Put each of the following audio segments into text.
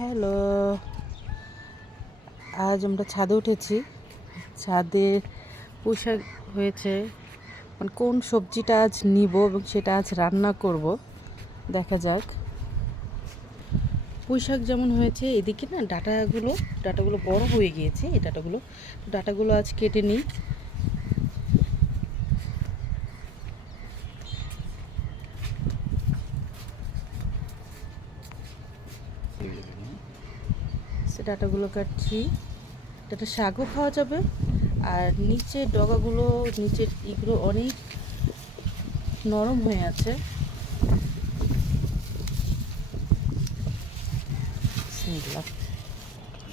Hello, আজ আমরা ছাদে উঠেছি। ছাদে পুঁইশাক হয়েছে। মানে কোন সবজিটা আজ নিব এবং সেটা আজ রান্না করব, দেখা যাক। পুঁইশাক যেমন হয়েছে, এদিকে না ডাটাগুলো বড় হয়ে গিয়েছে। এই ডাটাগুলো আজ কেটে নিই। সে ডাটাগুলো কাটছি। ডাটা শাকও খাওয়া যাবে, আর নিচের ডগাগুলো, নিচের ইগুলো অনেক নরম হয়ে আছে। বিসমিল্লাহ,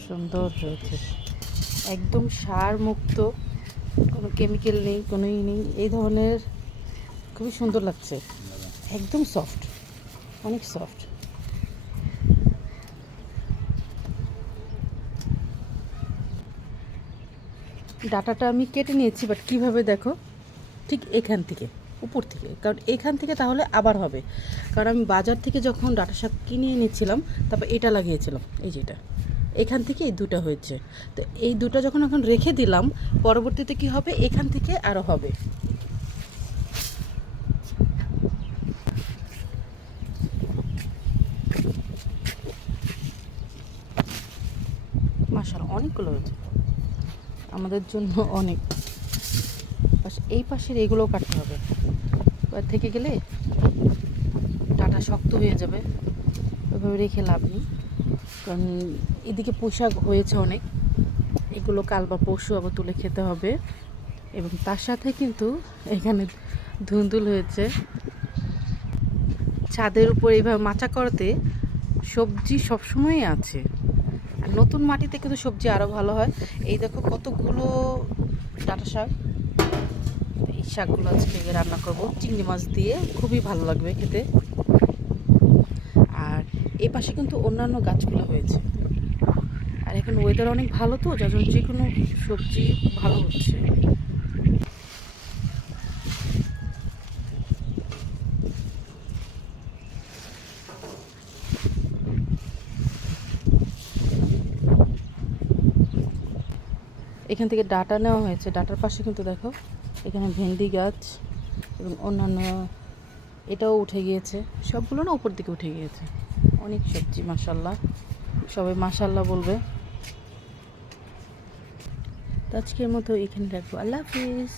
সুন্দর হয়েছে, একদম সার মুক্ত, কোনো কেমিক্যাল নেই, কোনো নেই। এই ধরনের খুবই সুন্দর লাগছে, একদম সফট, অনেক সফট। ডাটাটা আমি কেটে নিয়েছি, বাট কীভাবে দেখো, ঠিক এখান থেকে, উপর থেকে, কারণ এখান থেকে তাহলে আবার হবে। কারণ আমি বাজার থেকে যখন ডাটা শাক কিনে এনেছিলাম, তারপর এটা লাগিয়েছিলাম, এই যেটা এখান থেকে এই দুটো হয়েছে। তো এই দুটো যখন এখন রেখে দিলাম, পরবর্তীতে কি হবে, এখান থেকে আরও হবে। মাশাআল্লাহ, অনেকগুলো হয়েছে, আমাদের জন্য অনেক। এই পাশের এগুলোও কাটতে হবে, থেকে গেলে ডাটা শক্ত হয়ে যাবে, ওইভাবে রেখে লাভ নেই। কারণ এদিকে পোশাক হয়েছে অনেক, এগুলো কাল বা পরশু আবার তুলে খেতে হবে। এবং তার সাথে কিন্তু এখানে ধুন্দুল হয়েছে। ছাদের উপর এইভাবে মাচা করতে সবজি সবসময়ই আছে, আর নতুন মাটিতে কিন্তু সবজি আরও ভালো হয়। এই দেখো কতগুলো ডাঁটা শাক। এই শাকগুলো আজকে রান্না করব চিংড়ি মাছ দিয়ে, খুবই ভালো লাগবে খেতে। আর এই পাশে কিন্তু অন্যান্য গাছগুলো হয়েছে, আর এখন ওয়েদার অনেক ভালো, তো যার জন্য যে কোনো সবজি ভালো হচ্ছে। এখান থেকে ডাটা নেওয়া হয়েছে, ডাটার পাশে কিন্তু দেখো এখানে ভেন্ডি গাছ এবং অন্যান্য, এটাও উঠে গিয়েছে, সবগুলো না উপর দিকে উঠে গিয়েছে। অনেক সবজি, মাশাল্লাহ, সবাই মাশাল্লাহ বলবে। তো আজকের মতো এখানে রাখবো, আল্লাহ হাফিজ।